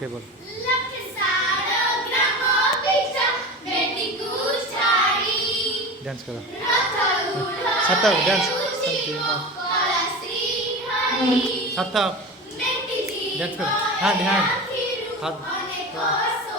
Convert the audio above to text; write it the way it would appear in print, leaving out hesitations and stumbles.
Okay बोल. Dance करा. सार्थक डान्स. सार्थक डान्स करा. हँड हँड हात.